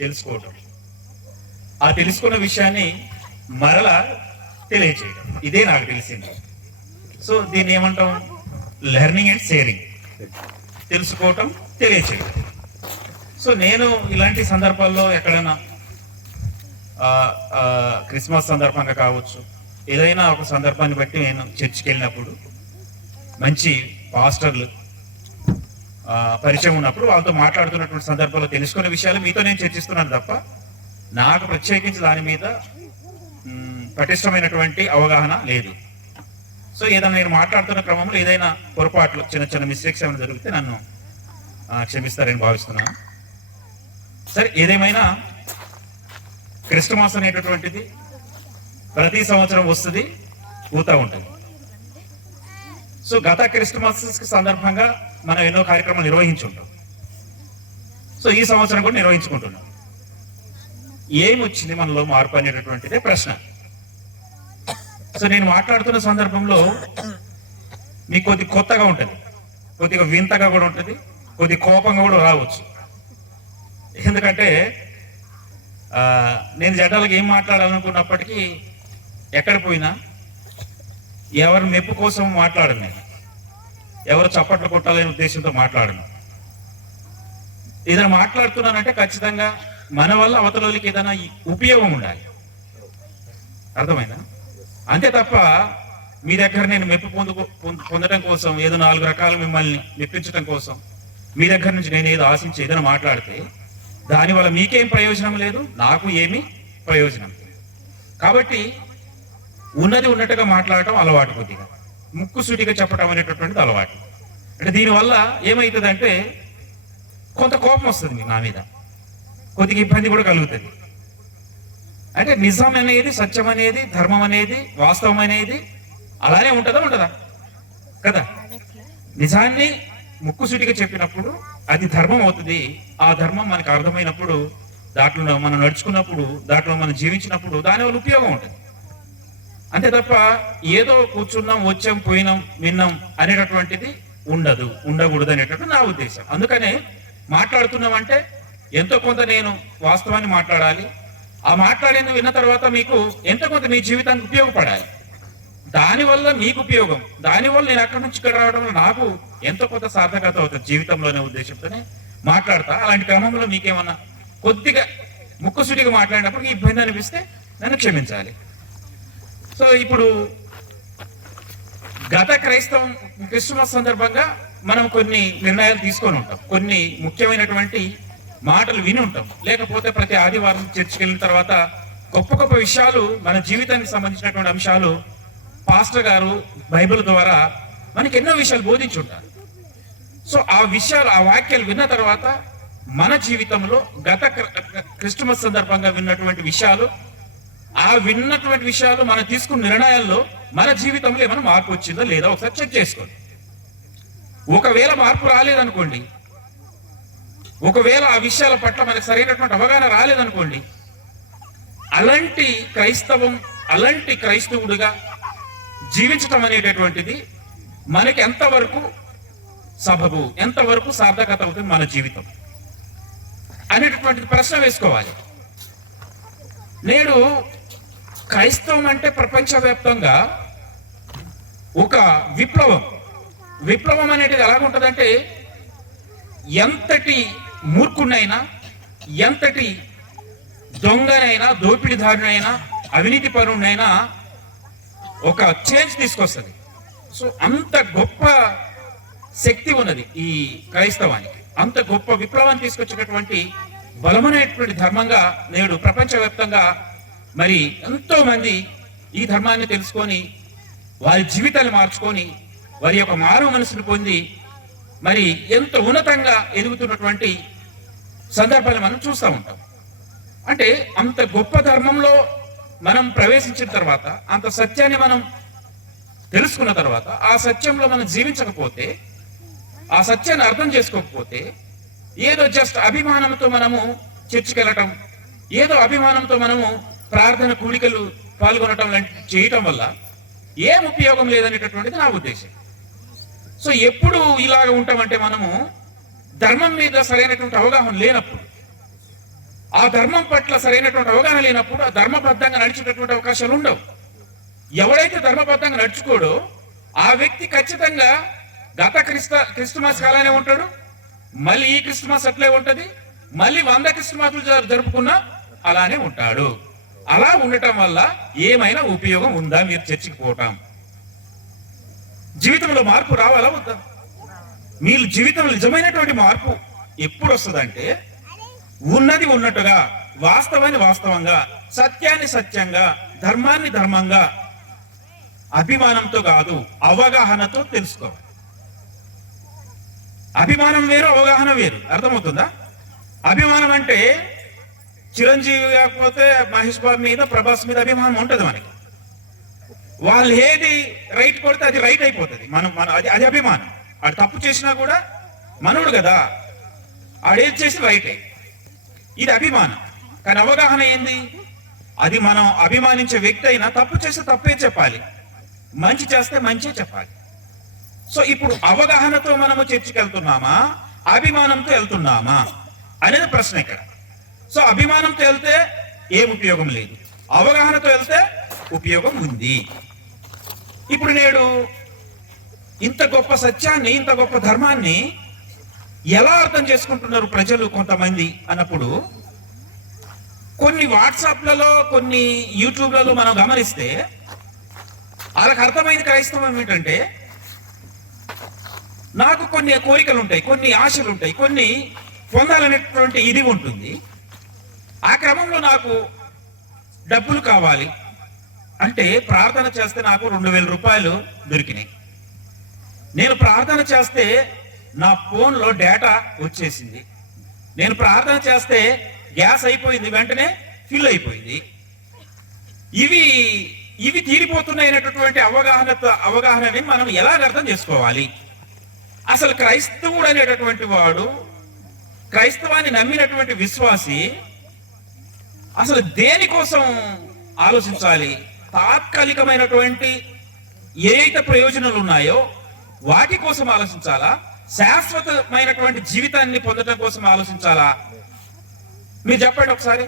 తెలుసుకోవటం, ఆ తెలుసుకున్న విషయాన్ని మరలా తెలియచేయడం, ఇదే నాకు తెలిసింది. సో దీన్ని ఏమంటాం? లెర్నింగ్ అండ్ షేరింగ్, తెలుసుకోవటం, తెలియచేయడం. సో నేను ఇలాంటి సందర్భాల్లో ఎక్కడైనా క్రిస్మస్ సందర్భంగా కావచ్చు, ఏదైనా ఒక సందర్భాన్ని బట్టి నేను చర్చికి వెళ్ళినప్పుడు మంచి పాస్టర్లు పరిచయం ఉన్నప్పుడు వాళ్ళతో మాట్లాడుతున్నటువంటి సందర్భంలో తెలుసుకునే విషయాలు మీతో నేను చర్చిస్తున్నాను తప్ప నాకు ప్రత్యేకించి దాని మీద పటిష్టమైనటువంటి అవగాహన లేదు. సో ఏదైనా నేను మాట్లాడుతున్న క్రమంలో ఏదైనా పొరపాట్లు, చిన్న చిన్న మిస్టేక్స్ ఏమైనా జరిగితే నన్ను క్షమిస్తారని భావిస్తున్నాను. సరే, ఏదేమైనా క్రిస్టమస్ అనేటటువంటిది ప్రతి సంవత్సరం వస్తుంది, పోతూ ఉంటుంది. సో గత క్రిస్టమస్ సందర్భంగా మనం ఎన్నో కార్యక్రమాలు నిర్వహించుంటాం. సో ఈ సంవత్సరం కూడా నిర్వహించుకుంటున్నాం. ఏమొచ్చింది మనలో మార్పు అనేటటువంటిదే ప్రశ్న. సో నేను మాట్లాడుతున్న సందర్భంలో మీకు కొద్ది కొత్తగా ఉంటుంది, కొద్దిగా వింతగా కూడా ఉంటుంది, కొద్ది కోపంగా కూడా రావచ్చు. ఎందుకంటే నేను జనరల్గా ఏం మాట్లాడాలనుకున్నప్పటికీ ఎక్కడ పోయినా ఎవరి మెప్పు కోసం మాట్లాడను, నేను ఎవరు చప్పట్లు కొట్టాలనే ఉద్దేశంతో మాట్లాడను. ఏదైనా మాట్లాడుతున్నానంటే ఖచ్చితంగా మన వల్ల అవతలకి ఏదైనా ఉపయోగం ఉండాలి, అర్థమైందా? అంతే తప్ప మీ దగ్గర నేను మెప్పు పొందడం కోసం, ఏదో 4 రకాలు మిమ్మల్ని మెప్పించడం కోసం మీ దగ్గర నుంచి నేను ఏదో ఆశించి ఏదైనా మాట్లాడితే దానివల్ల మీకేం ప్రయోజనం లేదు, నాకు ఏమీ ప్రయోజనం లేదు. కాబట్టి ఉన్నది ఉన్నట్టుగా మాట్లాడటం అలవాటు, కొద్దిగా ముక్కుసూటిగా చెప్పడం అనేటటువంటిది అలవాటు. అంటే దీనివల్ల ఏమవుతుందంటే కొంత కోపం వస్తుంది నా మీద, కొద్దిగా ఇబ్బంది కూడా కలుగుతుంది. అంటే నిజం అనేది, సత్యం అనేది, ధర్మం అనేది, వాస్తవం అనేది అలానే ఉంటుందా ఉండదా కదా? నిజాన్ని ముక్కుసూటిగా చెప్పినప్పుడు అది ధర్మం అవుతుంది. ఆ ధర్మం మనకు అర్థమైనప్పుడు, దాంట్లో మనం నడుచుకున్నప్పుడు, దాంట్లో మనం జీవించినప్పుడు దానివల్ల ఉపయోగం ఉంటుంది. అంతే తప్ప ఏదో కూర్చున్నాం, వచ్చాం, పోయినాం, విన్నాం అనేటటువంటిది ఉండదు, ఉండకూడదు అనేటటువంటి నా ఉద్దేశం. అందుకనే మాట్లాడుతున్నాం అంటే ఎంతో కొంత నేను వాస్తవాన్ని మాట్లాడాలి. ఆ మాట్లాడేది విన్న తర్వాత మీకు ఎంతో కొంత మీ జీవితానికి ఉపయోగపడాలి. దానివల్ల మీకు ఉపయోగం, దానివల్ల నేను అక్కడి నుంచి ఇక్కడ రావడం వల్ల నాకు ఎంతో కొంత సార్థకత అవుతుంది జీవితంలోనే ఉద్దేశంతోనే మాట్లాడతా. అలాంటి క్రమంలో మీకేమన్నా కొద్దిగా ముక్కుసూటిగా మాట్లాడినప్పుడు ఇబ్బంది అనిపిస్తే నన్ను క్షమించాలి. సో ఇప్పుడు గత క్రిస్మస్ సందర్భంగా మనం కొన్ని నిర్ణయాలు తీసుకొని ఉంటాం, కొన్ని ముఖ్యమైనటువంటి మాటలు విని ఉంటాం, లేకపోతే ప్రతి ఆదివారం చర్చికి వెళ్ళిన తర్వాత గొప్ప గొప్ప విషయాలు, మన జీవితానికి సంబంధించినటువంటి అంశాలు పాస్టర్ గారు బైబిల్ ద్వారా మనకి ఎన్నో విషయాలు బోధించుంటారు. సో ఆ విషయాలు, ఆ వాక్యాలు విన్న తర్వాత మన జీవితంలో గత క్రిస్మస్ సందర్భంగా విన్నటువంటి విషయాలు, ఆ విన్నటువంటి విషయాలు మనం తీసుకున్న నిర్ణయాల్లో మన జీవితంలో ఏమైనా మార్పు వచ్చిందో లేదా ఒకసారి చెక్ చేసుకోండి. ఒకవేళ మార్పు రాలేదనుకోండి, ఒకవేళ ఆ విషయాల పట్ల మనకు సరైనటువంటి అవగాహన రాలేదనుకోండి, అలాంటి క్రైస్తవం, అలాంటి క్రైస్తవుడిగా జీవించటం అనేటటువంటిది మనకి ఎంతవరకు సబబు, ఎంతవరకు సార్థకత అవుతుంది మన జీవితం అనేటటువంటి ప్రశ్న వేసుకోవాలి. నేడు క్రైస్తవం అంటే ప్రపంచవ్యాప్తంగా ఒక విప్లవం అనేది ఎలాగుంటుందంటే ఎంతటి మూర్ఖునైనా, ఎంతటి దొంగనైనా, దోపిడీదారునైనా, అవినీతి పరునైనా ఒక చేంజ్ తీసుకొస్తుంది. సో అంత గొప్ప శక్తి ఉన్నది ఈ క్రైస్తవానికి, అంత గొప్ప విప్లవాన్ని తీసుకొచ్చేటటువంటి బలమైనటువంటి ధర్మంగా నేడు ప్రపంచవ్యాప్తంగా మరి ఎంతో మంది ఈ ధర్మాన్ని తెలుసుకొని వారి జీవితాలు మార్చుకొని వారి యొక్క మానవ మనసును పొంది మరి ఎంతో ఉన్నతంగా ఎదుగుతున్నటువంటి సందర్భాలు మనం చూస్తూ ఉంటాం. అంటే అంత గొప్ప ధర్మంలో మనం ప్రవేశించిన తర్వాత, అంత సత్యాన్ని మనం తెలుసుకున్న తర్వాత, ఆ సత్యంలో మనం జీవించకపోతే, ఆ సత్యాన్ని అర్థం చేసుకోకపోతే, ఏదో జస్ట్ అభిమానంతో మనము చర్చికి వెళ్ళటం, ఏదో అభిమానంతో మనము ప్రార్థన కూడికలు పాల్గొనటం లాంటి చేయటం వల్ల ఏం ఉపయోగం లేదనేటటువంటిది నా ఉద్దేశం. సో ఎప్పుడు ఇలాగ ఉంటామంటే మనము ధర్మం మీద సరైనటువంటి అవగాహన లేనప్పుడు, ఆ ధర్మం పట్ల సరైనటువంటి అవగాహన లేనప్పుడు ఆ ధర్మబద్ధంగా నడిచేటటువంటి అవకాశాలు ఉండవు. ఎవడైతే ధర్మబద్ధంగా నడుచుకోడో ఆ వ్యక్తి ఖచ్చితంగా గత క్రిస్టమస్ అలానే ఉంటాడు, మళ్ళీ ఈ క్రిస్టమస్ అట్లే ఉంటది, మళ్ళీ 100 క్రిస్టమస్లు జరుపుకున్నా అలానే ఉంటాడు. అలా ఉండటం వల్ల ఏమైనా ఉపయోగం ఉందా? మీరు చర్చికి పోవటం, జీవితంలో మార్పు రావాలా వద్దా? మీరు జీవితంలో నిజమైనటువంటి మార్పు ఎప్పుడు వస్తుందంటే, ఉన్నది ఉన్నట్టుగా, వాస్తవాన్ని వాస్తవంగా, సత్యాన్ని సత్యంగా, ధర్మాన్ని ధర్మంగా, అభిమానంతో కాదు అవగాహనతో తెలుసుకోవాలి. అభిమానం వేరు, అవగాహన వేరు. అర్థమవుతుందా? అభిమానం అంటే చిరంజీవి కాకపోతే మహేష్ బాబు మీద, ప్రభాస్ మీద అభిమానం ఉంటుంది మనకి. వాళ్ళు ఏది రైట్ కొడితే అది రైట్ అయిపోతుంది. అది అభిమానం. ఆడు తప్పు చేసినా కూడా మనోడు కదా, ఆడేది చేసి రైటే, ఇది అభిమానం. కానీ అవగాహన ఏంది? అది మనం అభిమానించే వ్యక్తి అయినా తప్పు చేస్తే తప్పే చెప్పాలి, మంచి చేస్తే మంచే చెప్పాలి. సో ఇప్పుడు అవగాహనతో మనము చర్చికి వెళ్తున్నామా, అభిమానంతో వెళ్తున్నామా అనేది ప్రశ్న ఇక్కడ. సో అభిమానంతో వెళ్తే ఏం ఉపయోగం లేదు, అవగాహనతో వెళ్తే ఉపయోగం ఉంది. ఇప్పుడు నేడు ఇంత గొప్ప సత్యాన్ని, ఇంత గొప్ప ధర్మాన్ని ఎలా అర్థం చేసుకుంటున్నారు ప్రజలు కొంతమంది అన్నప్పుడు, కొన్ని వాట్సాప్లలో, కొన్ని యూట్యూబ్లలో మనం గమనిస్తే వాళ్ళకి అర్థమైంది క్రైస్తవం ఏమిటంటే, నాకు కొన్ని కోరికలు ఉంటాయి, కొన్ని ఆశలు ఉంటాయి, కొన్ని పొందాలనేటువంటి ఇది ఉంటుంది. ఆ క్రమంలో నాకు డబ్బులు కావాలి అంటే ప్రార్థన చేస్తే నాకు 2000 రూపాయలు దొరికినాయి. నేను ప్రార్థన చేస్తే నా ఫోన్లో డేటా వచ్చేసింది. నేను ప్రార్థన చేస్తే గ్యాస్ అయిపోయింది, వెంటనే ఫిల్ అయిపోయింది. ఇవి తీరిపోతున్నాయి అనేటటువంటి అవగాహనని మనం ఎలా అర్థం చేసుకోవాలి? అసలు క్రైస్తవుడు అనేటటువంటి వాడు, క్రైస్తవాన్ని నమ్మినటువంటి విశ్వాసి అసలు దేనికోసం ఆలోచించాలి? తాత్కాలికమైనటువంటి ఏదైతే ప్రయోజనాలు ఉన్నాయో వాటి కోసం ఆలోచించాలా, శాశ్వతమైనటువంటి జీవితాన్ని పొందడం కోసం ఆలోచించాలా? మీరు చెప్పండి ఒకసారి,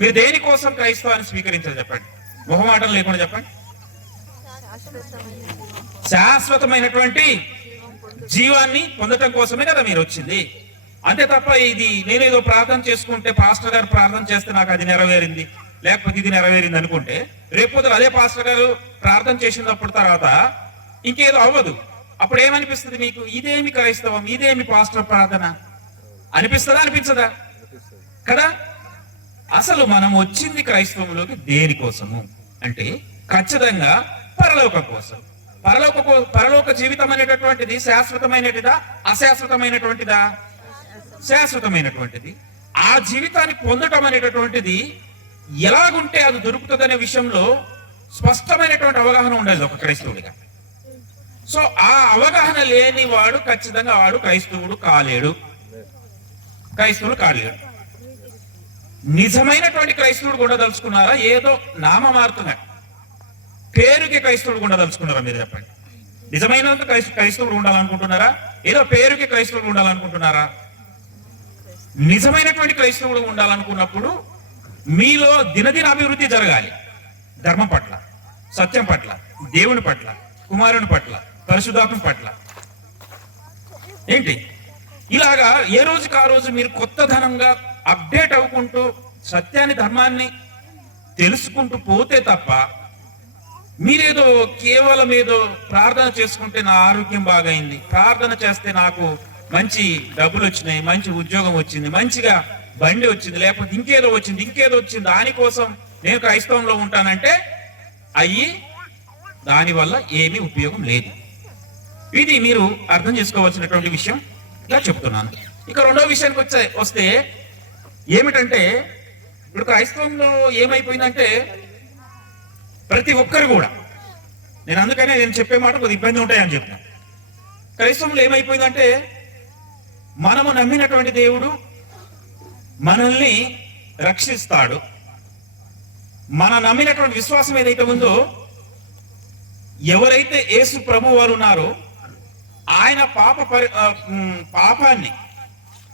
మీరు దేనికోసం క్రైస్తవాన్ని స్వీకరించాలి చెప్పండి, మొహమాటం లేకుండా చెప్పండి. శాశ్వతమైనటువంటి జీవాన్ని పొందటం కోసమే కదా మీరు వచ్చింది. అంతే తప్ప ఇది నేనేదో ప్రార్థన చేసుకుంటే, పాస్టర్ గారు ప్రార్థన చేస్తే నాకు అది నెరవేరింది, లేకపోతే ఇది నెరవేరింది అనుకుంటే, రేపు అదే పాస్టర్ గారు ప్రార్థన చేసినప్పుడు తర్వాత ఇంకేదో అవ్వదు. అప్పుడు ఏమనిపిస్తుంది మీకు? ఇదేమి క్రైస్తవం, ఇదేమి పాస్టర్ ప్రార్థన అనిపిస్తుందా? అనిపించదా? కదా. అసలు మనం వచ్చింది క్రైస్తవంలోకి దేనికోసము అంటే ఖచ్చితంగా పరలోకం కోసం. పరలోక జీవితం అనేటటువంటిది శాశ్వతమైనటిదా, అశాశ్వతమైనటువంటిదా? శాశ్వతమైనటువంటిది. ఆ జీవితాన్ని పొందటం అనేటటువంటిది ఎలాగుంటే అది దొరుకుతుంది అనే విషయంలో స్పష్టమైనటువంటి అవగాహన ఉండాలి ఒక క్రైస్తవుడిగా. సో ఆ అవగాహన లేని వాడు ఖచ్చితంగా వాడు క్రైస్తవుడు కాలేడు. నిజమైనటువంటి క్రైస్తవుడు ఉండదలుచుకున్నారా? ఏదో నామమార్తంగా పేరుకి క్రైస్తవుడు ఉండదలుచుకున్నారా? మీరు చెప్పండి. నిజమైన క్రైస్తవుడు ఉండాలనుకుంటున్నారా? ఏదో పేరుకి క్రైస్తవుడు ఉండాలనుకుంటున్నారా? నిజమైనటువంటి క్రైస్తవుడు ఉండాలనుకున్నప్పుడు మీలో దినదిన అభివృద్ధి జరగాలి. ధర్మం పట్ల, సత్యం పట్ల, దేవుని పట్ల, కుమారుని పట్ల, పరిశుద్ధాత్మ పట్ల. ఏంటి ఇలాగా ఏ రోజుకి ఆ రోజు మీరు కొత్త ధనంగా అప్డేట్ అవ్వుకుంటూ సత్యాన్ని, ధర్మాన్ని తెలుసుకుంటూ పోతే తప్ప మీరేదో కేవలం ఏదో ప్రార్థన చేసుకుంటే నా ఆరోగ్యం బాగైంది, ప్రార్థన చేస్తే నాకు మంచి డబ్బులు వచ్చినాయి, మంచి ఉద్యోగం వచ్చింది, మంచిగా బండి వచ్చింది, లేకపోతే ఇంకేదో వచ్చింది, దానికోసం నేను క్రైస్తవంలో ఉంటానంటే దానివల్ల ఏమీ ఉపయోగం లేదు. ఇది మీరు అర్థం చేసుకోవాల్సినటువంటి విషయం ఇలా చెప్తున్నాను. ఇక రెండో విషయానికి వస్తే ఏమిటంటే, ఇప్పుడు క్రైస్తవంలో ఏమైపోయిందంటే ప్రతి ఒక్కరు కూడా, అందుకనే నేను చెప్పే మాట కొద్ది ఇబ్బంది ఉంటాయని చెప్తాను. క్రైస్తవంలో ఏమైపోయిందంటే మనము నమ్మినటువంటి దేవుడు మనల్ని రక్షిస్తాడు. మన నమ్మినటువంటి విశ్వాసం ఏదైతే ఉందో, ఎవరైతే యేసు ప్రభు వారు ఉన్నారో ఆయన పాపాన్ని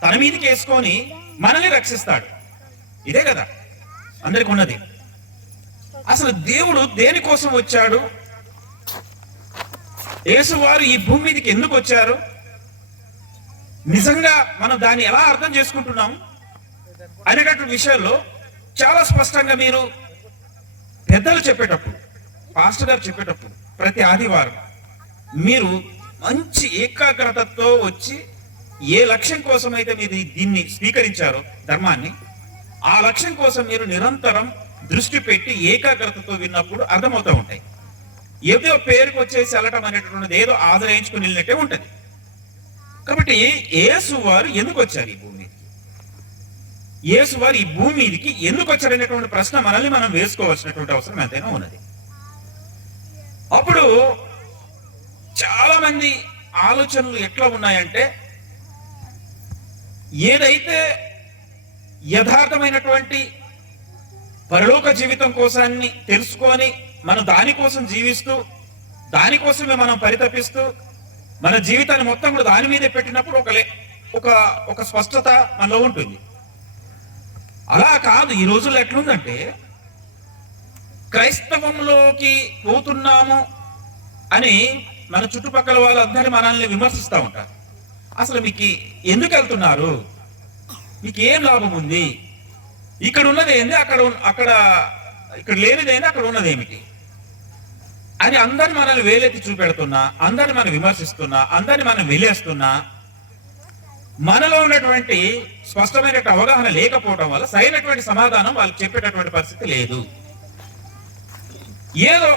తన మీదకి వేసుకొని మనల్ని రక్షిస్తాడు. ఇదే కదా అందరికి ఉన్నది. అసలు దేవుడు దేనికోసం వచ్చాడు, యేసువారు ఈ భూమి మీదకి ఎందుకు వచ్చారు, నిజంగా మనం దాన్ని ఎలా అర్థం చేసుకుంటున్నాం అనేటటువంటి విషయాల్లో చాలా స్పష్టంగా మీరు పెద్దలు చెప్పేటప్పుడు, పాస్టర్ గారు చెప్పేటప్పుడు ప్రతి ఆదివారం మీరు మంచి ఏకాగ్రతతో వచ్చి ఏ లక్ష్యం కోసం అయితే మీరు దీన్ని స్వీకరించారో ధర్మాన్ని, ఆ లక్ష్యం కోసం మీరు నిరంతరం దృష్టి పెట్టి ఏకాగ్రతతో విన్నప్పుడు అర్థమవుతూ ఉంటాయి. ఏదో పేరుకు వచ్చేసి వెళ్ళటం అనేటటువంటిది ఏదో ఆశ్రయించుకుని వెళ్ళినట్టే ఉంటుంది. కాబట్టి యేసు వారు ఎందుకు వచ్చారు ఈ భూమి మీదకి, యేసు వారు ఈ భూమి మీదకి ఎందుకు వచ్చారు అనేటువంటి ప్రశ్న మనల్ని మనం వేసుకోవాల్సినటువంటి అవసరం ఎంతైనా ఉన్నది. అప్పుడు చాలా మంది ఆలోచనలు ఎట్లా ఉన్నాయంటే, ఏదైతే యథార్థమైనటువంటి పరలోక జీవితం కోసాన్ని తెలుసుకొని మనం దానికోసం జీవిస్తూ దానికోసమే మనం పరితపిస్తూ మన జీవితాన్ని మొత్తం కూడా దాని మీదే పెట్టినప్పుడు ఒక స్పష్టత మనలో ఉంటుంది. అలా కాదు ఈ రోజుల్లో ఎట్లుందంటే, క్రైస్తవంలోకి పోతున్నాము అని మన చుట్టుపక్కల వాళ్ళందరినీ మనల్ని విమర్శిస్తూ ఉంటారు. అసలు మీకు ఎందుకు వెళ్తున్నారు, మీకు ఏం లాభం ఉంది, ఇక్కడ ఉన్నది ఏంది, ఇక్కడ లేనిదేంది, అక్కడ ఉన్నది ఏమిటి అని అందరిని మనల్ని వేలెత్తి చూపెడుతున్నా, అందరిని మనం విమర్శిస్తున్నా, అందరిని మనం వెలేస్తున్నా, మనలో ఉన్నటువంటి స్పష్టమైన అవగాహన లేకపోవడం వల్ల సరైనటువంటి సమాధానం వాళ్ళకి చెప్పేటటువంటి పరిస్థితి లేదు. ఏదో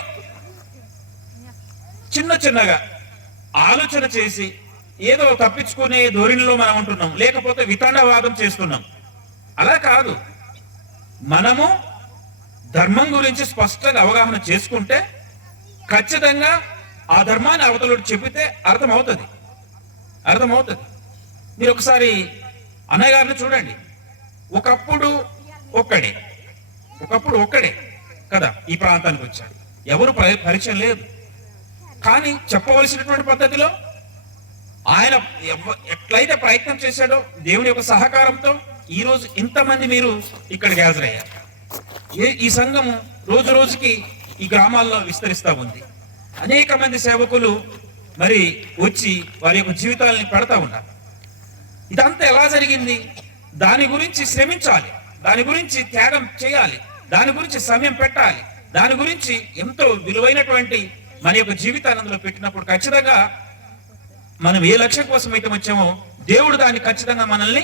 చిన్నగా ఆలోచన చేసి ఏదో తప్పించుకునే ధోరణిలో మనం ఉంటున్నాం, లేకపోతే వితండవాదం చేస్తున్నాం. అలా కాదు, మనము ధర్మం గురించి స్పష్టంగా అవగాహన చేసుకుంటే ఖచ్చితంగా ఆ ధర్మాన్ని అవతలోకి చెబితే అర్థమవుతుంది. మీరు ఒకసారి అన్నయ్య గారిని చూడండి, ఒకప్పుడు ఒక్కడే కదా ఈ ప్రాంతానికి వచ్చాడు, ఎవరు పరిచయం లేదు. కానీ చెప్పవలసినటువంటి పద్ధతిలో ఆయన ఎట్లయితే ప్రయత్నం చేశాడో దేవుని యొక్క సహకారంతో ఈ రోజు ఇంతమంది మీరు ఇక్కడికి హాజరయ్యారు. ఈ సంఘము రోజు రోజుకి ఈ గ్రామాల్లో విస్తరిస్తూ ఉంది. అనేక మంది సేవకులు మరి వచ్చి వారి యొక్క జీవితాలని పెడతా ఉన్నారు. ఇదంతా ఎలా జరిగింది, దాని గురించి శ్రమించాలి, దాని గురించి త్యాగం చేయాలి, దాని గురించి సమయం పెట్టాలి, దాని గురించి ఎంతో విలువైనటువంటి మన యొక్క జీవితాన్ని అందులో పెట్టినప్పుడు ఖచ్చితంగా మనం ఏ లక్ష్యం కోసం అయితే వచ్చామో దేవుడు దాన్ని ఖచ్చితంగా మనల్ని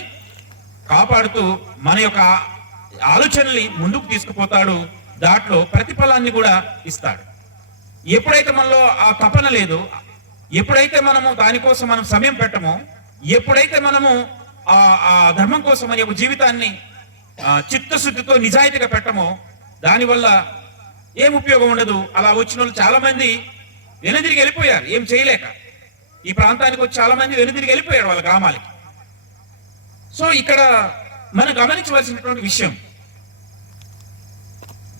కాపాడుతూ మన యొక్క ఆలోచనల్ని ముందుకు తీసుకుపోతాడు, దాంట్లో ప్రతిఫలాన్ని కూడా ఇస్తాడు. ఎప్పుడైతే మనలో ఆ తపన లేదు, ఎప్పుడైతే మనము దానికోసం మనం సమయం పెట్టమో, ఎప్పుడైతే మనము ఆ ధర్మం కోసం మన యొక్క జీవితాన్ని చిత్తశుద్ధితో నిజాయితీగా పెట్టమో, దానివల్ల ఏం ఉపయోగం ఉండదు. అలా వచ్చిన వాళ్ళు చాలా మంది వెనుదిరిగి వెళ్ళిపోయారు, ఏం చేయలేక. ఈ ప్రాంతానికి వచ్చి చాలా మంది వెనుదిరిగి వెళ్ళిపోయారు వాళ్ళ గ్రామాలకి. సో ఇక్కడ మనం గమనించవలసినటువంటి విషయం,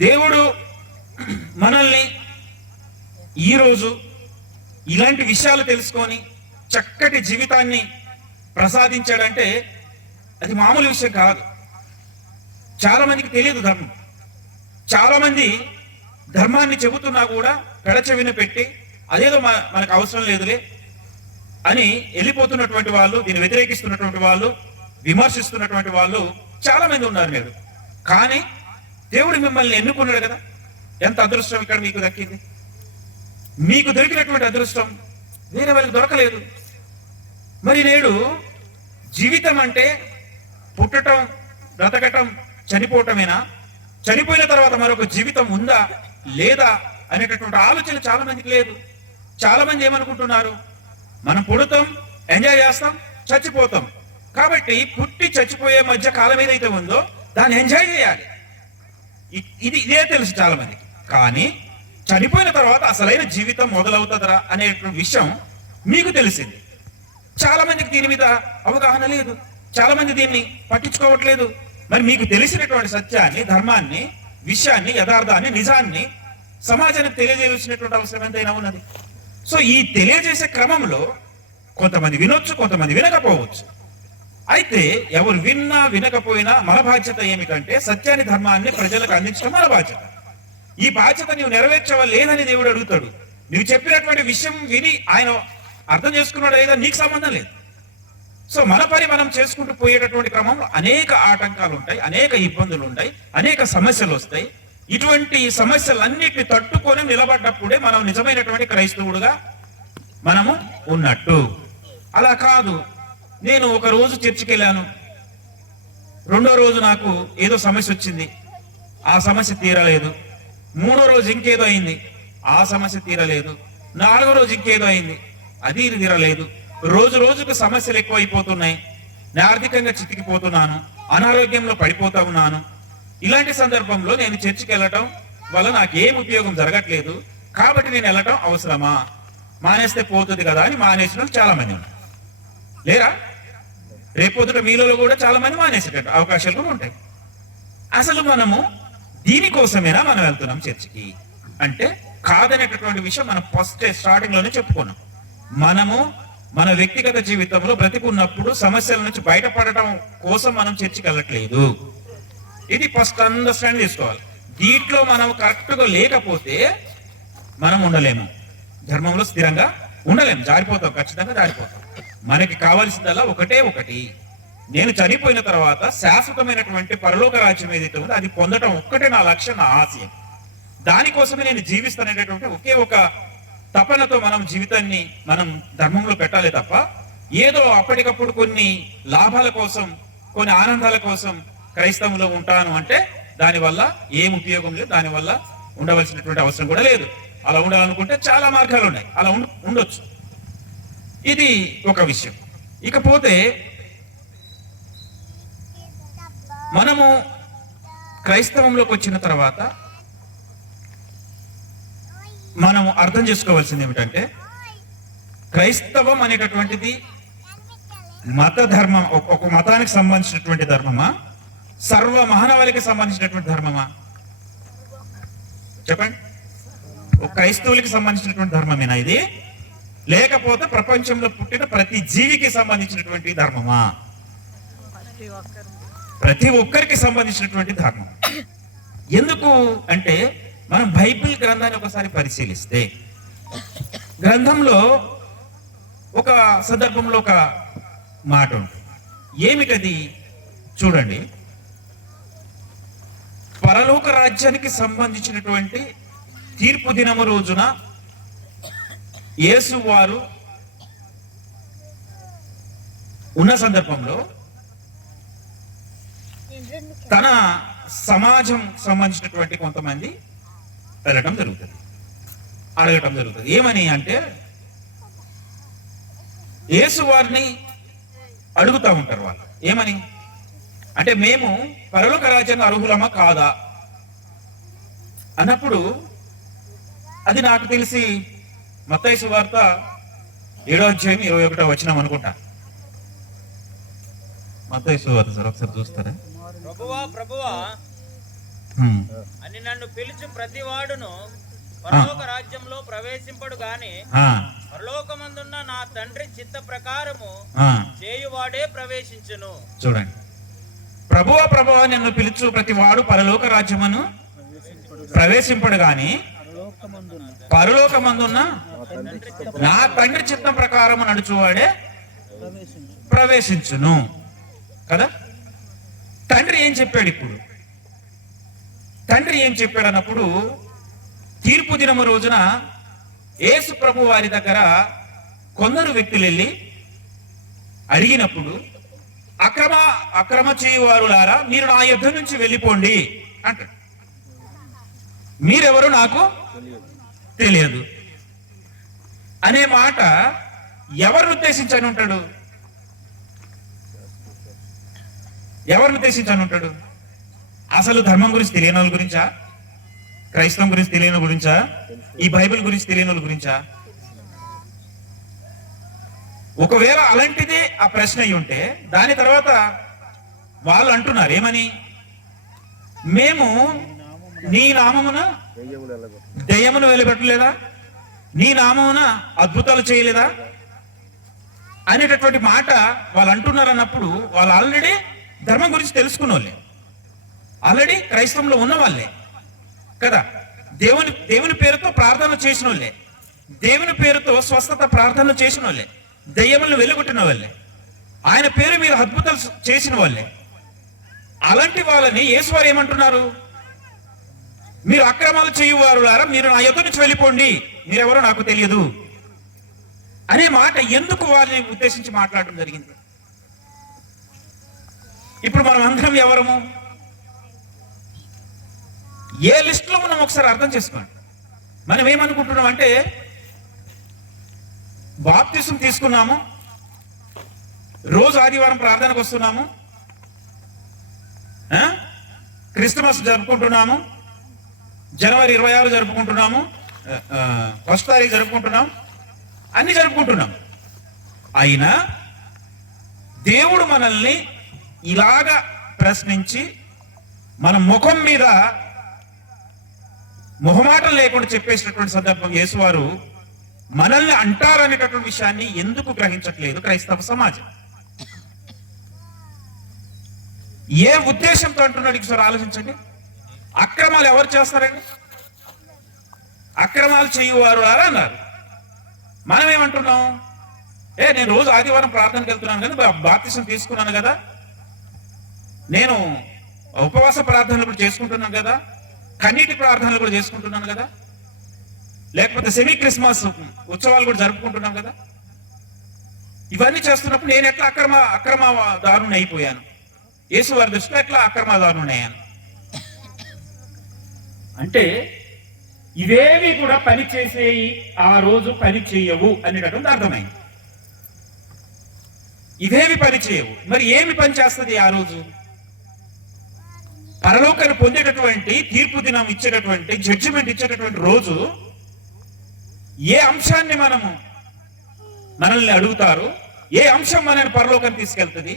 దేవుడు మనల్ని ఈరోజు ఇలాంటి విషయాలు తెలుసుకొని చక్కటి జీవితాన్ని ప్రసాదించాడంటే అది మామూలు విషయం కాదు. చాలా మందికి తెలియదు ధర్మం. చాలా మంది ధర్మాన్ని చెబుతున్నా కూడా పెడచెవిన పెట్టి అదేదో మనకు అవసరం లేదులే అని వెళ్ళిపోతున్నటువంటి వాళ్ళు, దీన్ని వ్యతిరేకిస్తున్నటువంటి వాళ్ళు, విమర్శిస్తున్నటువంటి వాళ్ళు చాలా మంది ఉన్నారు మీరు. కానీ దేవుడు మిమ్మల్ని ఎన్నుకున్నాడు కదా, ఎంత అదృష్టం ఇక్కడ మీకు దక్కింది. మీకు దొరికినటువంటి అదృష్టం వేరే వాళ్ళకి దొరకలేదు. మరి నేడు జీవితం అంటే పుట్టటం, బ్రతకటం, చనిపోవటమేనా? చనిపోయిన తర్వాత మరొక జీవితం ఉందా లేదా అనేటటువంటి ఆలోచన చాలా మందికి లేదు. చాలా మంది ఏమనుకుంటున్నారు, మనం పుడతాం, ఎంజాయ్ చేస్తాం, చచ్చిపోతాం, కాబట్టి పుట్టి చచ్చిపోయే మధ్య కాలం ఏదైతే ఉందో దాన్ని ఎంజాయ్ చేయాలి. ఇదే తెలుసు చాలా మందికి. కానీ చనిపోయిన తర్వాత అసలైన జీవితం మొదలవుతుందరా అనేటువంటి విషయం మీకు తెలిసింది. చాలా మందికి దీని మీద అవగాహన లేదు, చాలా మంది దీన్ని పట్టించుకోవట్లేదు. మరి మీకు తెలిసినటువంటి సత్యాన్ని, ధర్మాన్ని, విషయాన్ని, యథార్థాన్ని, నిజాన్ని సమాజానికి తెలియజేయాల్సినటువంటి అవసరం ఎంతైనా ఉన్నది. సో ఈ తెలియజేసే క్రమంలో కొంతమంది వినొచ్చు, కొంతమంది వినకపోవచ్చు. అయితే ఎవరు విన్నా వినకపోయినా మన బాధ్యత ఏమిటంటే సత్యాన్ని ధర్మాన్ని ప్రజలకు అందించడం మన బాధ్యత. ఈ బాధ్యత నువ్వు నెరవేర్చవా లేదని దేవుడు అడుగుతాడు. నువ్వు చెప్పినటువంటి విషయం విని ఆయన అర్థం చేసుకున్నాడు లేదా నీకు సంబంధం లేదు. సో మన పని మనం చేసుకుంటూ పోయేటటువంటి క్రమంలో అనేక ఆటంకాలు ఉంటాయి, అనేక ఇబ్బందులు ఉంటాయి, అనేక సమస్యలు వస్తాయి. ఇటువంటి సమస్యలన్నిటిని తట్టుకొని నిలబడ్డప్పుడే మనం నిజమైనటువంటి క్రైస్తవుడుగా మనము ఉన్నట్టు. అలా కాదు, నేను ఒక రోజు చర్చికి వెళ్ళాను, రెండో రోజు నాకు ఏదో సమస్య వచ్చింది, ఆ సమస్య తీరలేదు, మూడో రోజు ఇంకేదో అయింది, ఆ సమస్య తీరలేదు, నాలుగో రోజు ఇంకేదో అయింది, అది తీరలేదు, రోజు రోజుకు సమస్యలు ఎక్కువైపోతున్నాయి, నేను ఆర్థికంగా చితికిపోతున్నాను, అనారోగ్యంలో పడిపోతా ఉన్నాను. ఇలాంటి సందర్భంలో నేను చర్చికి వెళ్ళటం వల్ల నాకు ఏం ఉపయోగం జరగట్లేదు, కాబట్టి నేను వెళ్ళటం అవసరమా, మానేస్తే పోతుంది కదా అని మానేసిన చాలా మంది ఉన్నారు. లేరా? రేపొద్దుట మీలో కూడా చాలా మంది మానేసేటట్టు అవకాశాలు కూడా ఉంటాయి. అసలు మనము దీనికోసమేనా మనం వెళ్తున్నాం చర్చికి అంటే కాదనేటటువంటి విషయం మనం ఫస్ట్ స్టార్టింగ్ లోనే చెప్పుకున్నాం. మనము మన వ్యక్తిగత జీవితంలో బ్రతికున్నప్పుడు సమస్యల నుంచి బయటపడటం కోసం మనం చర్చికి వెళ్ళట్లేదు. ఇది ఫస్ట్ అండర్స్టాండ్ చేసుకోవాలి. దీంట్లో మనం కరెక్ట్ గా లేకపోతే మనం ఉండలేము, ధర్మంలో స్థిరంగా ఉండలేము, జారిపోతాం, ఖచ్చితంగా జారిపోతాం. మనకి కావాల్సిందల్లా ఒకటే ఒకటి, నేను చనిపోయిన తర్వాత శాశ్వతమైనటువంటి పరలోక రాజ్యం ఏదైతే ఉందో అది పొందటం ఒక్కటే నా లక్ష్యం, నా ఆశయం. దానికోసమే నేను జీవిస్తాననేటువంటి ఒకే ఒక తపనతో మనం జీవితాన్ని మనం ధర్మంలో పెట్టాలి తప్ప ఏదో అప్పటికప్పుడు కొన్ని లాభాల కోసం, కొన్ని ఆనందాల కోసం క్రైస్తవంలో ఉంటాను అంటే దానివల్ల ఏం ఉపయోగం లేదు, దానివల్ల ఉండవలసినటువంటి అవసరం కూడా లేదు. అలా ఉండాలనుకుంటే చాలా మార్గాలు ఉన్నాయి, అలా ఉండొచ్చు. ఇది ఒక విషయం. ఇకపోతే మనము క్రైస్తవంలోకి వచ్చిన తర్వాత మనము అర్థం చేసుకోవాల్సింది ఏమిటంటే క్రైస్తవం అనేటటువంటిది మత ధర్మం, ఒక మతానికి సంబంధించినటువంటి ధర్మమా, సర్వ మానవాళికి సంబంధించినటువంటి ధర్మమా? చెప్పండి. ఒక క్రైస్తవులకి సంబంధించినటువంటి ధర్మమేనా ఇది, లేకపోతే ప్రపంచంలో పుట్టిన ప్రతి జీవికి సంబంధించినటువంటి ధర్మమా? ప్రతి ఒక్కరికి సంబంధించినటువంటి ధర్మం. ఎందుకు అంటే మనం బైబిల్ గ్రంథాన్ని ఒకసారి పరిశీలిస్తే గ్రంథంలో ఒక సందర్భంలో ఒక మాట ఉంటుంది. ఏమిటది చూడండి. పరలోక రాజ్యానికి సంబంధించినటువంటి తీర్పు దినము రోజున యేసు వారు ఉన్న సందర్భంలో తన సమాజం సంబంధించినటువంటి కొంతమంది వెళ్ళటం జరుగుతుంది, అడగటం జరుగుతుంది. ఏమని అంటే యేసు వారిని అడుగుతూ ఉంటారు వాళ్ళు. ఏమని అంటే మేము పరలోక రాజ్యానికి అర్హులమా కాదా అన్నప్పుడు, అది నాకు తెలిసి మత్తయి సువార్త 7వ అధ్యాయం 21వ వచనం అనుకుంటా. మత్తయి సువార్త సార్ ఒకసారి చూస్తారా? ప్రభువా ప్రభువా అని నన్ను పిలిచి ప్రతి వాడును పరలోక రాజ్యంలో ప్రవేశింపడు గాని పరలోకమందున్న నా తండ్రి చిత్త ప్రకారము చేయువాడే ప్రవేశించును. చూడండి, ప్రభువా ప్రభువా నిన్ను పిలుచు ప్రతి వాడు పరలోక రాజ్యమును ప్రవేశింపడు గాని పరలోకమందున్న నా తండ్రి చిత్తం ప్రకారము నడుచువాడే ప్రవేశించును కదా. తండ్రి ఏం చెప్పాడు? ఇప్పుడు తండ్రి ఏం చెప్పాడు అన్నప్పుడు, తీర్పు దినము రోజున యేసు ప్రభు వారి దగ్గర కొందరు వ్యక్తులు వెళ్ళి అడిగినప్పుడు, అక్రమ చేయువారులారా మీరు నా యుద్ధం నుంచి వెళ్ళిపోండి అంటాడు. మీరెవరు నాకు తెలియదు అనే మాట ఎవరిని ఉద్దేశించని ఉంటాడు? ఎవరిని ఉద్దేశించని ఉంటాడు? అసలు ధర్మం గురించి తెలియని వాళ్ళ గురించా? క్రైస్తవం గురించి తెలియని గురించా? ఈ బైబిల్ గురించి తెలియని వాళ్ళ గురించా? ఒకవేళ అలాంటిదే ఆ ప్రశ్న అయి ఉంటే దాని తర్వాత వాళ్ళు అంటున్నారు ఏమని, మేము నీ నామమున దెయ్యమును వెలువెట్టలేదా, నీ నామమున అద్భుతాలు చేయలేదా, అనేటటువంటి మాట వాళ్ళు అంటున్నారు అన్నప్పుడు వాళ్ళు ఆల్రెడీ ధర్మం గురించి తెలుసుకున్న వాళ్ళే, ఆల్రెడీ క్రైస్తవంలో ఉన్న వాళ్ళే కదా. దేవుని పేరుతో ప్రార్థన చేసిన వాళ్ళే, దేవుని పేరుతో స్వస్థత ప్రార్థనలు చేసిన వాళ్ళే, దయ్యములను వెలుగుట్టిన వాళ్ళే, ఆయన పేరు మీద అద్భుతాలు చేసిన వాళ్ళే. అలాంటి వాళ్ళని యేసువారు ఏమంటున్నారు? మీరు అక్రమాలు చేయువారులారా, మీరు నా యొద్ద నుంచి వెళ్ళిపోండి, మీరెవరో నాకు తెలియదు అనే మాట ఎందుకు వారిని ఉద్దేశించి మాట్లాడడం జరిగింది? ఇప్పుడు మనం అందరం ఎవరము? ఏ లిస్టులో మనం ఒకసారి అర్థం చేసుకోండి. మనం ఏమనుకుంటున్నాం అంటే బాప్తిసం తీసుకున్నాము, రోజు ఆదివారం ప్రార్థనకు వస్తున్నాము, క్రిస్మస్ జరుపుకుంటున్నాము, జనవరి 26 జరుపుకుంటున్నాము, 1వ తారీఖు జరుపుకుంటున్నాం, అన్ని జరుపుకుంటున్నాం. అయినా దేవుడు మనల్ని ఇలాగా ప్రశ్నించి మన ముఖం మీద మొహమాటం లేకుండా చెప్పేసినటువంటి సందర్భం యేసువారు మనల్ని అంటారనేటటువంటి విషయాన్ని ఎందుకు గ్రహించట్లేదు క్రైస్తవ సమాజం? ఏ ఉద్దేశంతో అంటున్నాడు ఒకసారి ఆలోచించండి. అక్రమాలు ఎవరు చేస్తారండి? అక్రమాలు చేయువారు అన్నారు. మనం ఏమంటున్నాం? నేను రోజు ఆదివారం ప్రార్థనకు వెళ్తున్నాను కదా, బాప్తిసం తీసుకున్నాను కదా, నేను ఉపవాస ప్రార్థనలు కూడా చేసుకుంటున్నాను కదా, కన్నీటి ప్రార్థనలు కూడా చేసుకుంటున్నాను కదా, లేకపోతే సెమీ క్రిస్మస్ ఉత్సవాలు కూడా జరుపుకుంటున్నాం కదా. ఇవన్నీ చేస్తున్నప్పుడు నేను ఎట్లా అక్రమదారుని అయిపోయాను? యేసువారి దృష్టిలో ఎట్లా అక్రమదారుని అయ్యాను? అంటే ఇవేవి కూడా పని చేసేయి ఆ రోజు పని చేయవు అనేటటువంటి అర్థమైంది. ఇవేవి పని చేయవు, మరి ఏమి పని చేస్తుంది ఆ రోజు? పరలోకాన్ని పొందేటటువంటి, తీర్పు దినం ఇచ్చేటటువంటి, జడ్జిమెంట్ ఇచ్చేటటువంటి రోజు ఏ అంశాన్ని మనల్ని అడుగుతారు, ఏ అంశం మనల్ని పరలోకాన్ని తీసుకెళ్తుంది,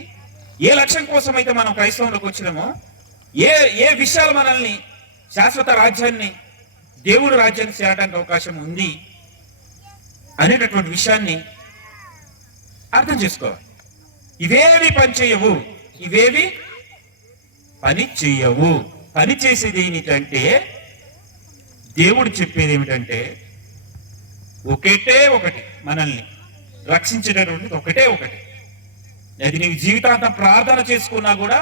ఏ లక్ష్యం కోసం అయితే మనం క్రైస్తవంలోకి వచ్చినామో, ఏ విషయాలు మనల్ని శాశ్వత రాజ్యాన్ని, దేవుడు రాజ్యాన్ని చేరడానికి అవకాశం ఉంది అనేటటువంటి విషయాన్ని అర్థం చేసుకోవాలి. ఇవేవి పని చేయవు, ఇవేవి పని చేయవు. పని చేసేది ఏమిటంటే, దేవుడు చెప్పేది ఏమిటంటే ఒకటే ఒకటి, మనల్ని రక్షించేటటువంటిది ఒకటే ఒకటి. అది నీవు జీవితాంతం ప్రార్థన చేసుకున్నా కూడా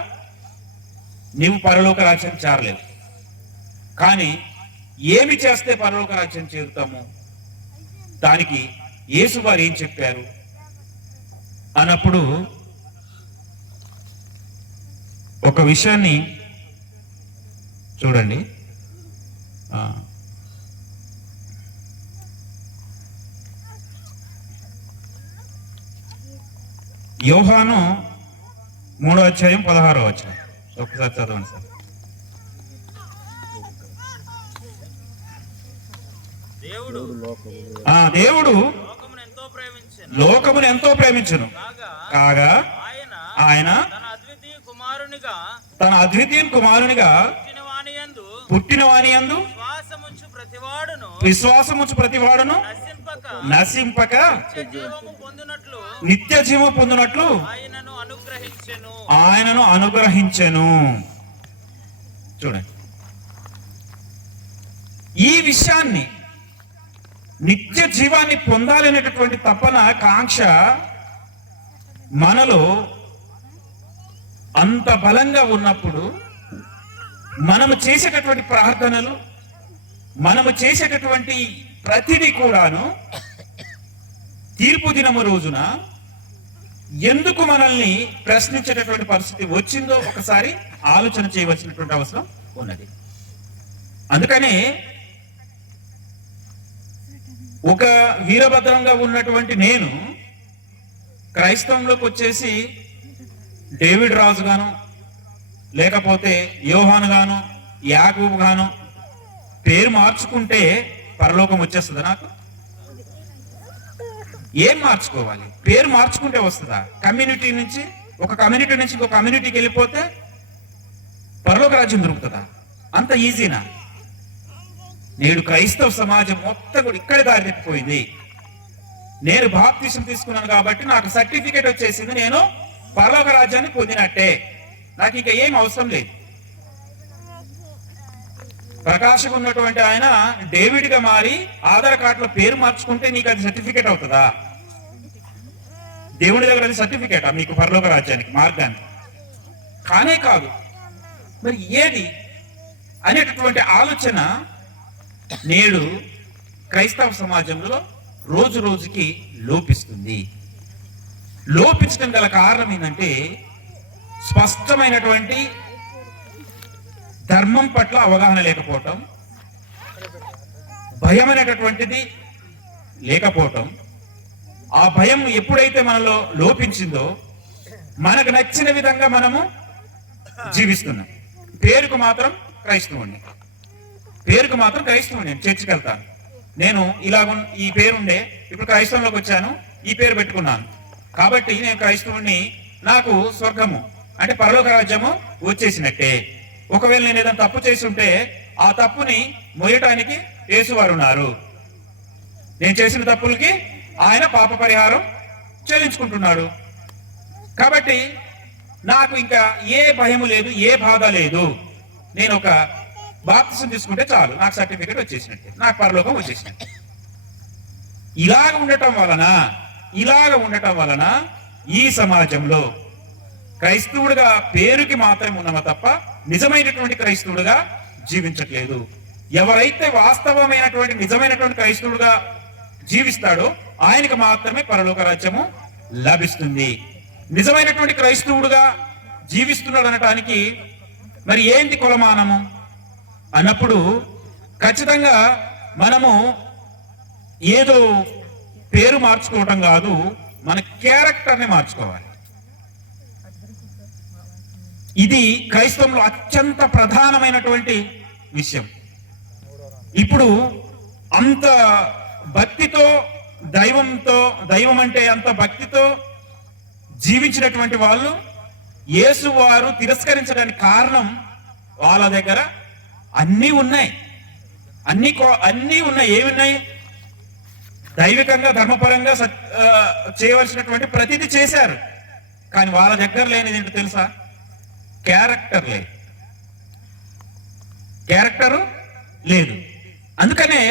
నీవు పరలోక రాజ్యం చేరలేవు. కానీ ఏమి చేస్తే పరలోక రాజ్యం చేరుతాము? దానికి యేసు వారు ఏం చెప్పారు అన్నప్పుడు ఒక విషయాన్ని చూడండి. యోహాను 3వ అధ్యాయం 16వ వచనం ఒకసారి చదవండి సార్. దేవుడు లోకమును ఎంతో ప్రేమించును కాగా ఆయన తన అద్వితీయ కుమారునిగా పుట్టిన వాని యందు విశ్వాసముంచు ప్రతివాడును నశింపక నిత్య జీవము పొందునట్లు ఆయనను అనుగ్రహించెను. చూడండి, ఈ విషయాన్ని, నిత్య జీవాన్ని పొందాలనేటటువంటి తపన, కాంక్ష మనలో అంత బలంగా ఉన్నప్పుడు మనము చేసేటటువంటి ప్రార్థనలు, మనము చేసేటటువంటి ప్రతిదీ కూడాను తీర్పు దినము రోజున ఎందుకు మనల్ని ప్రశ్నించేటటువంటి పరిస్థితి వచ్చిందో ఒకసారి ఆలోచన చేయవలసినటువంటి అవసరం ఉన్నది. అందుకనే ఒక వీరభద్రంగా ఉన్నటువంటి నేను క్రైస్తవంలోకి వచ్చేసి డేవిడ్ రాజు గాను, లేకపోతే యోహాను గాను, యాకూబు గాను పేరు మార్చుకుంటే పరలోకం వచ్చేస్తుందా? నాకు ఏం మార్చుకోవాలి? పేరు మార్చుకుంటే వస్తుందా? కమ్యూనిటీ నుంచి ఇంకో కమ్యూనిటీకి వెళ్ళిపోతే పరలోక రాజ్యం దొరుకుతుందా? అంత ఈజీనా? నేడు క్రైస్తవ సమాజం మొత్తం కూడా ఇక్కడే దారి తప్పిపోయింది. నేను బాప్తిసం తీసుకున్నాను కాబట్టి నాకు సర్టిఫికేట్ వచ్చేసింది, నేను పరలోక రాజ్యాన్ని పొందినట్టే, నాకు ఇంకా ఏం అవసరం లేదు. ప్రకాశం ఉన్నటువంటి ఆయన డేవిడ్ గా మారి ఆధార్ కార్డులో పేరు మార్చుకుంటే నీకు అది సర్టిఫికేట్ అవుతుందా? దేవుడి దగ్గర అది సర్టిఫికేటా మీకు పరలోక రాజ్యానికి మార్గాన్ని? కానే కాదు. మరి ఏది అనేటటువంటి ఆలోచన నేడు క్రైస్తవ సమాజంలో రోజు రోజుకి లోపిస్తుంది. లోపించడం గల కారణం ఏంటంటే స్పష్టమైనటువంటి ధర్మం పట్ల అవగాహన లేకపోవటం, భయం అనేటటువంటిది లేకపోవటం. ఆ భయం ఎప్పుడైతే మనలో లోపించిందో మనకు నచ్చిన విధంగా మనము జీవిస్తున్నాం. పేరుకు మాత్రం క్రైస్తవుని, చర్చికి వెళ్తాను, నేను ఇలాగ ఈ పేరుండే ఇప్పుడు క్రైస్తవంలోకి వచ్చాను, ఈ పేరు పెట్టుకున్నాను కాబట్టి నేను క్రైస్తవుని, నాకు స్వర్గము అంటే పరలోక రాజ్యము వచ్చేసినట్టే. ఒకవేళ నేను ఏదైనా తప్పు చేసి ఉంటే ఆ తప్పుని మోయటానికి యేసువారు ఉన్నారు. నేను చేసిన తప్పులకి ఆయన పాప పరిహారం చెల్లించుకుంటున్నాడు. కాబట్టి నాకు ఇంకా ఏ భయము లేదు, ఏ బాధ లేదు. నేను ఒక బాప్తిసం తీసుకుంటే చాలు, నాకు సర్టిఫికేట్ వచ్చేసినట్టే, నాకు పరలోకం వచ్చేసినట్టే. ఇలాగ ఉండటం వలన ఈ సమాజంలో క్రైస్తవుడిగా పేరుకి మాత్రమే ఉన్నామా తప్ప నిజమైనటువంటి క్రైస్తవుడిగా జీవించట్లేదు. ఎవరైతే వాస్తవమైనటువంటి నిజమైనటువంటి క్రైస్తవుడిగా జీవిస్తాడో ఆయనకు మాత్రమే పరలోక రాజ్యము లభిస్తుంది. నిజమైనటువంటి క్రైస్తవుడుగా జీవిస్తున్నాడు అనటానికి మరి ఏంటి కొలమానము అన్నప్పుడు ఖచ్చితంగా మనము ఏదో పేరు మార్చుకోవటం కాదు, మన క్యారెక్టర్ని మార్చుకోవాలి. ఇది క్రైస్తవంలో అత్యంత ప్రధానమైనటువంటి విషయం. ఇప్పుడు అంత భక్తితో దైవం అంటే అంత భక్తితో జీవించినటువంటి వాళ్ళు యేసు వారు తిరస్కరించడానికి కారణం వాళ్ళ దగ్గర అన్నీ ఉన్నాయి. ఏమున్నాయి? దైవికంగా ధర్మపరంగా చేయవలసినటువంటి ప్రతిదీ చేశారు, కానీ వాళ్ళ దగ్గర లేనిది ఏంటో తెలుసా? క్యారెక్టరు లేదు. అందుకనే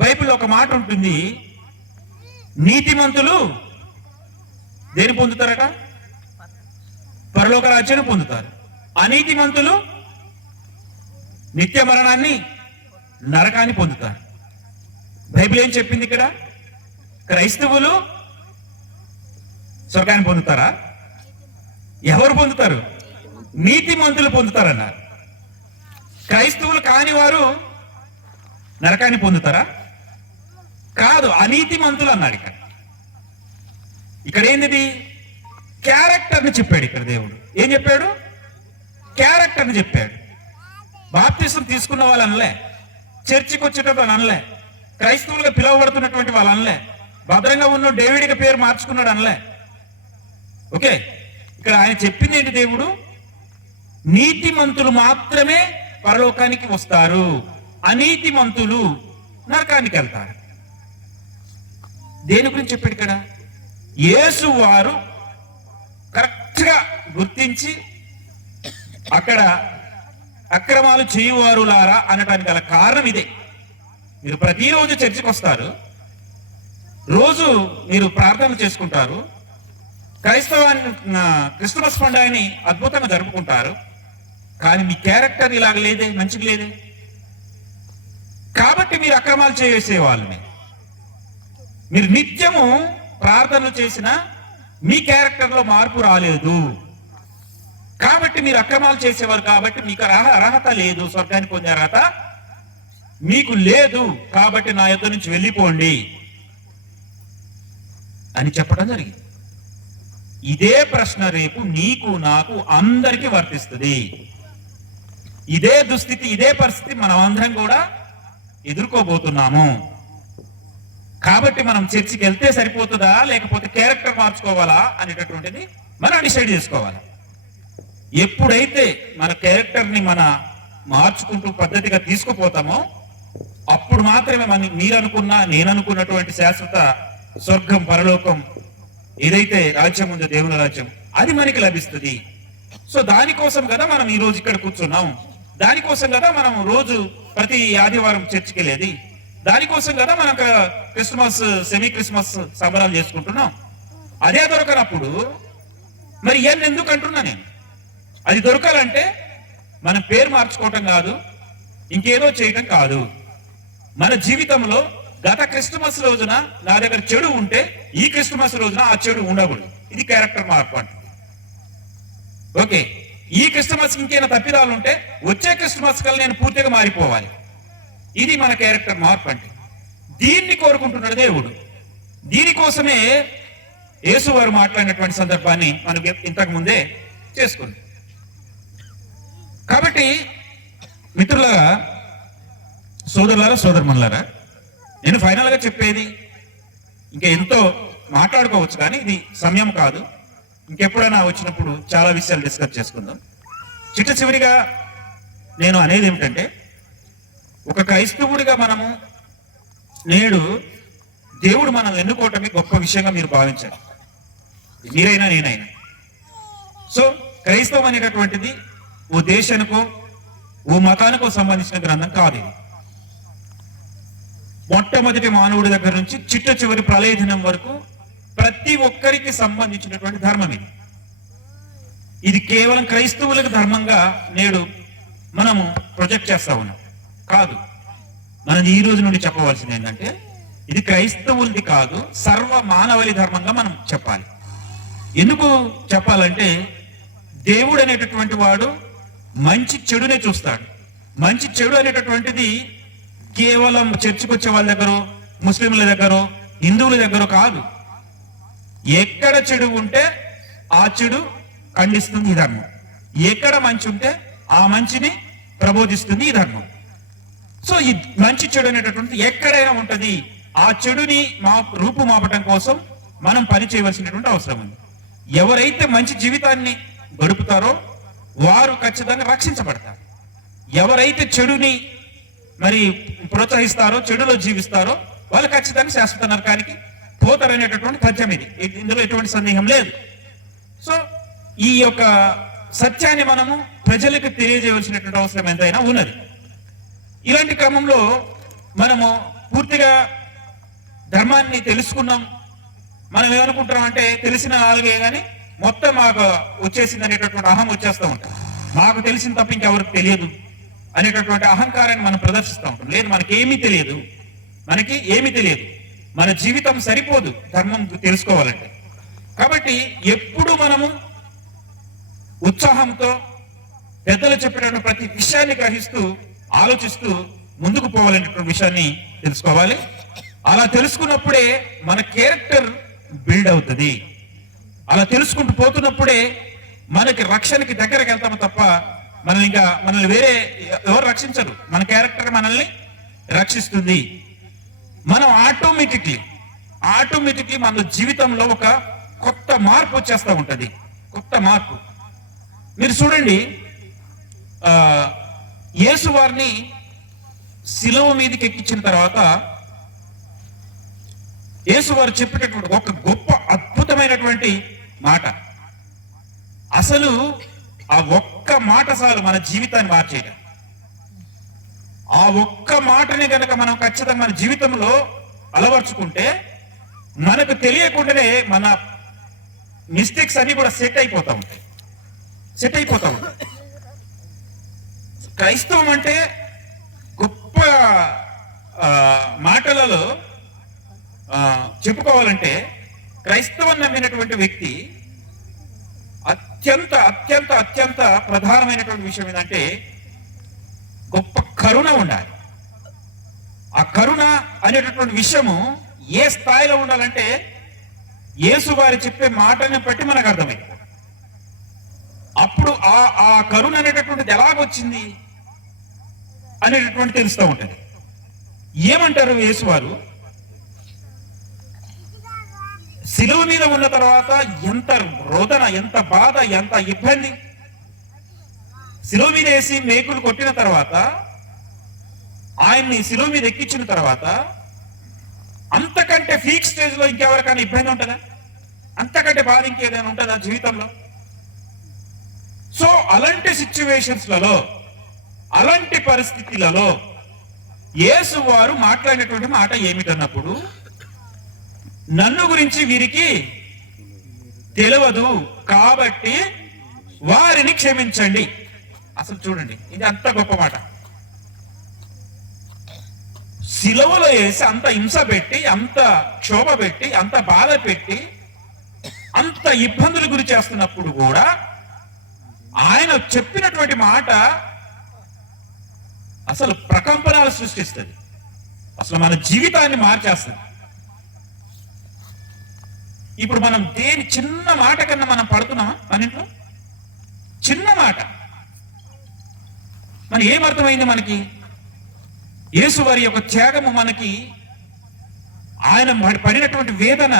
బైబిల్లో ఒక మాట ఉంటుంది, నీతిమంతులు దేని పొందుతారట? పరలోక రాజ్యాన్ని పొందుతారు. అనీతిమంతులు నిత్య మరణాన్ని, నరకాన్ని పొందుతారు. బైబిల్ ఏం చెప్పింది ఇక్కడ? క్రైస్తవులు స్వర్గాన్ని పొందుతారా? ఎవరు పొందుతారు? నీతిమంతులు పొందుతారన్నారు. క్రైస్తవులు కాని వారు నరకాన్ని పొందుతారా? కాదు, అనీతిమంతులు అన్నాడు. ఇక్కడ ఏంటిది? క్యారెక్టర్ని చెప్పాడు. ఇక్కడ దేవుడు ఏం చెప్పాడు? క్యారెక్టర్ని చెప్పాడు. బాప్తిసం తీసుకున్న వాళ్ళు అనలే, చర్చికి వచ్చేటప్పుడు అనలే, క్రైస్తవులుగా పిలువబడుతున్నటువంటి వాళ్ళు అనలే, భద్రంగా ఉన్న డేవిడ్గా పేరు మార్చుకున్నాడు అనలే. ఓకే, ఇక్కడ ఆయన చెప్పింది ఏంటి? దేవుడు నీతిమంతులు మాత్రమే పరలోకానికి వస్తారు, అనీతిమంతులు నరకానికి వెళ్తారు. దేని గురించి చెప్పాడు ఇక్కడ? యేసు వారు కరెక్ట్గా గుర్తించి అక్కడ అక్రమాలు చేయువారులారా అనడానికి గల కారణం ఇదే. మీరు ప్రతిరోజు చర్చికి వస్తారు, రోజు మీరు ప్రార్థన చేసుకుంటారు, క్రిస్మస్ పండుగని అద్భుతంగా జరుపుకుంటారు, కానీ మీ క్యారెక్టర్ ఇలాగ లేదే, మంచిగా లేదే. కాబట్టి మీరు అక్రమాలు చేసే వాళ్ళని, మీరు నిత్యము ప్రార్థనలు చేసినా మీ క్యారెక్టర్లో మార్పు రాలేదు. కాబట్టి మీరు అక్రమాలు చేసేవారు, కాబట్టి మీకు అర్హత లేదు, స్వర్గానికి పొందే అర్హత మీకు లేదు. కాబట్టి నా యొద్ద నుంచి వెళ్ళిపోండి అని చెప్పడం జరిగింది. ఇదే ప్రశ్న రేపు నీకు నాకు అందరికీ వర్తిస్తుంది. ఇదే దుస్థితి, ఇదే పరిస్థితి మనం అందరం కూడా ఎదుర్కోబోతున్నాము. కాబట్టి మనం చర్చికి వెళ్తే సరిపోతుందా, లేకపోతే క్యారెక్టర్ మార్చుకోవాలా అనేటటువంటిది మనం డిసైడ్ చేసుకోవాలి. ఎప్పుడైతే మన క్యారెక్టర్ని మార్చుకుంటూ పద్ధతిగా తీసుకుపోతామో అప్పుడు మాత్రమే మీరు అనుకున్న, నేను అనుకున్నటువంటి శాశ్వత స్వర్గం పరలోకం ఏదైతే రాజ్యం ఉందో దేవుని రాజ్యం అది మనకి లభిస్తుంది. సో దానికోసం కదా మనం ఈ రోజు ఇక్కడ కూర్చున్నాం, దానికోసం కదా మనం రోజు ప్రతి ఆదివారం చర్చికి వెళ్ళేది, దానికోసం కదా మనం క్రిస్మస్ సెమీ క్రిస్మస్ సంబరాలు చేసుకుంటున్నాం. అదే దొరకనప్పుడు మరి ఏం ఎందుకు అంటున్నా నేను? అది దొరకాలంటే మన పేరు మార్చుకోవటం కాదు, ఇంకేదో చేయటం కాదు. మన జీవితంలో గత క్రిస్మస్ రోజున నా దగ్గర చెడు ఉంటే ఈ క్రిస్మస్ రోజున ఆ చెడు ఉండకూడదు. ఇది క్యారెక్టర్ మార్పు అంటే. ఓకే, ఈ క్రిస్మస్ ఇంకేమైనా తప్పిదాలు ఉంటే వచ్చే క్రిస్మస్ కల్లా నేను పూర్తిగా మారిపోవాలి. ఇది మన క్యారెక్టర్ మార్పు అంటే. దీన్ని కోరుకుంటున్నాడు దేవుడు. దీనికోసమే యేసు వారు మాట్లాడినటువంటి సందర్భాన్ని మనం ఇంతకు ముందే చేసుకుంది. కాబట్టి మిత్రులారా, సోదరులారా, సోదరుమణులారా, నేను ఫైనల్ గా చెప్పేది ఇంకా ఎంతో మాట్లాడుకోవచ్చు కానీ ఇది సమయం కాదు. ఇంకెప్పుడైనా వచ్చినప్పుడు చాలా విషయాలు డిస్కస్ చేసుకుందాం. చిట్ట చివరిగా నేను అనేది ఏమిటంటే, ఒక క్రైస్తవుడిగా మనము నేడు దేవుడు మనం ఎన్నుకోవటమే గొప్ప విషయంగా మీరు భావించాలి, మీరైనా నేనైనా. సో క్రైస్తవం అనేటటువంటిది ఓ దేశానికో ఓ మతానికో సంబంధించిన గ్రంథం కాదు. ఇది మొట్టమొదటి మానవుడి దగ్గర నుంచి చిట్ట చివరి ప్రళయ దినం వరకు ప్రతి ఒక్కరికి సంబంధించినటువంటి ధర్మం ఇది. ఇది కేవలం క్రైస్తవులకు ధర్మంగా నేడు మనము ప్రొజెక్ట్ చేస్తా ఉన్నాం కాదు. మనది ఈ రోజు నుండి చెప్పవలసింది ఏంటంటే, ఇది క్రైస్తవులది కాదు, సర్వ మానవాళి ధర్మంగా మనం చెప్పాలి. ఎందుకు చెప్పాలంటే, దేవుడు అనేటటువంటి వాడు మంచి చెడునే చూస్తాడు. మంచి చెడు అనేటటువంటిది కేవలం చర్చికి వచ్చే వాళ్ళ దగ్గర, ముస్లింల దగ్గర, హిందువుల దగ్గర కాదు. ఎక్కడ చెడు ఉంటే ఆ చెడు ఖండిస్తుంది ఈ ధర్మం, ఎక్కడ మంచి ఉంటే ఆ మంచిని ప్రబోధిస్తుంది ఈ ధర్మం. సో ఈ మంచి చెడు అనేటటువంటిది ఎక్కడైనా ఉంటది. ఆ చెడుని రూపుమాపటం కోసం మనం పని చేయవలసినటువంటి అవసరం ఉంది. ఎవరైతే మంచి జీవితాన్ని గడుపుతారో వారు ఖచ్చితంగా రక్షించబడతారు. ఎవరైతే చెడుని మరి ప్రోత్సహిస్తారో, చెడులో జీవిస్తారో వాళ్ళు ఖచ్చితంగా శాశ్వత నరకానికి పోతారనేటటువంటి పద్యం ఇది. ఇందులో ఎటువంటి సందేహం లేదు. సో ఈ యొక్క సత్యాన్ని మనము ప్రజలకు తెలియజేయవలసినటువంటి అవసరం ఎంతైనా ఉన్నది. ఇలాంటి క్రమంలో మనము పూర్తిగా ధర్మాన్ని తెలుసుకున్నాం. మనం ఏమనుకుంటాం అంటే, తెలిసిన నాలుగే కానీ మొత్తం మాకు వచ్చేసింది అనేటటువంటి అహం వచ్చేస్తూ ఉంటాం. మాకు తెలిసిన తప్ప ఇంకెవరికి తెలియదు అనేటటువంటి అహంకారాన్ని మనం ప్రదర్శిస్తూ ఉంటాం. లేదు, మనకి ఏమీ తెలియదు, మనకి ఏమీ తెలియదు, మన జీవితం సరిపోదు ధర్మం తెలుసుకోవాలంటే. కాబట్టి ఎప్పుడు మనము ఉత్సాహంతో పెద్దలు చెప్పినటువంటి ప్రతి విషయాన్ని గ్రహిస్తూ ఆలోచిస్తూ ముందుకు పోవాలనేటువంటి విషయాన్ని తెలుసుకోవాలి. అలా తెలుసుకున్నప్పుడే మన క్యారెక్టర్ బిల్డ్ అవుతుంది. అలా తెలుసుకుంటూ పోతున్నప్పుడే మనకి రక్షణకి దగ్గరకు వెళ్తాము తప్ప మనల్ని వేరే ఎవరు రక్షించరు. మన క్యారెక్టర్ మనల్ని రక్షిస్తుంది. మనం ఆటోమేటిక్లీ మన జీవితంలో ఒక కొత్త మార్పు వచ్చేస్తూ ఉంటది. కొత్త మార్పు. మీరు చూడండి, యేసు వారిని శిలువ మీదకి ఎక్కించిన తర్వాత యేసు వారు చెప్పేటటువంటి ఒక గొప్ప అద్భుతమైనటువంటి మాట. అసలు ఆ ఒక్క మాట చాలు మన జీవితాన్ని మార్చేయడం. ఆ ఒక్క మాటని కనుక మనం ఖచ్చితంగా మన జీవితంలో అలవర్చుకుంటే మనకు తెలియకుండానే మన మిస్టేక్స్ అన్ని కూడా సెట్ అయిపోతా ఉంటాయి. క్రైస్తవం అంటే గొప్ప మాటలలో చెప్పుకోవాలంటే, క్రైస్తవం నమ్మినటువంటి వ్యక్తి అత్యంత అత్యంత అత్యంత ప్రధానమైనటువంటి విషయం ఏంటంటే గొప్ప కరుణ ఉండాలి. ఆ కరుణ అనేటటువంటి విషయము ఏ స్థాయిలో ఉండాలంటే, యేసు వారు చెప్పే మాటని బట్టి మనకు అర్థమైంది. అప్పుడు ఆ కరుణ అనేటటువంటిది ఎలాగొచ్చింది అనేటటువంటి తెలుస్తూ ఉంటుంది. ఏమంటారు యేసు వారు? శిలువ మీద ఉన్న తర్వాత ఎంత రోదన, ఎంత బాధ, ఎంత ఇబ్బంది. శిలువ మీద వేసి మేకులు కొట్టిన తర్వాత, ఆయన్ని శిలువ మీద ఎక్కించిన తర్వాత అంతకంటే పీక్ స్టేజ్ లో ఇంకెవరికైనా ఇబ్బంది ఉంటుందా? అంతకంటే బాధ ఇంకేదైనా ఉంటుందా జీవితంలో? సో అలాంటి సిచ్యువేషన్స్లలో, అలాంటి పరిస్థితులలో యేసు వారు మాట్లాడినటువంటి మాట ఏమిటన్నప్పుడు, నన్ను గురించి వీరికి తెలియదు కాబట్టి వారిని క్షమించండి. అసలు చూడండి, ఇది అంత గొప్ప మాట. సిలువలో వేసి అంత హింస పెట్టి, అంత క్షోభ పెట్టి, అంత బాధ పెట్టి, అంత ఇబ్బందులు గురి చేస్తున్నప్పుడు కూడా ఆయన చెప్పినటువంటి మాట అసలు ప్రకంపనాలు సృష్టిస్తుంది, అసలు మన జీవితాన్ని మార్చేస్తుంది. ఇప్పుడు మనం దేని చిన్న మాట కన్నా మనం పడుతున్నామా? మన ఇంట్లో చిన్న మాట మన ఏమర్థమైంది? మనకి యేసు వారి యొక్క త్యాగము, మనకి ఆయన పడినటువంటి వేదన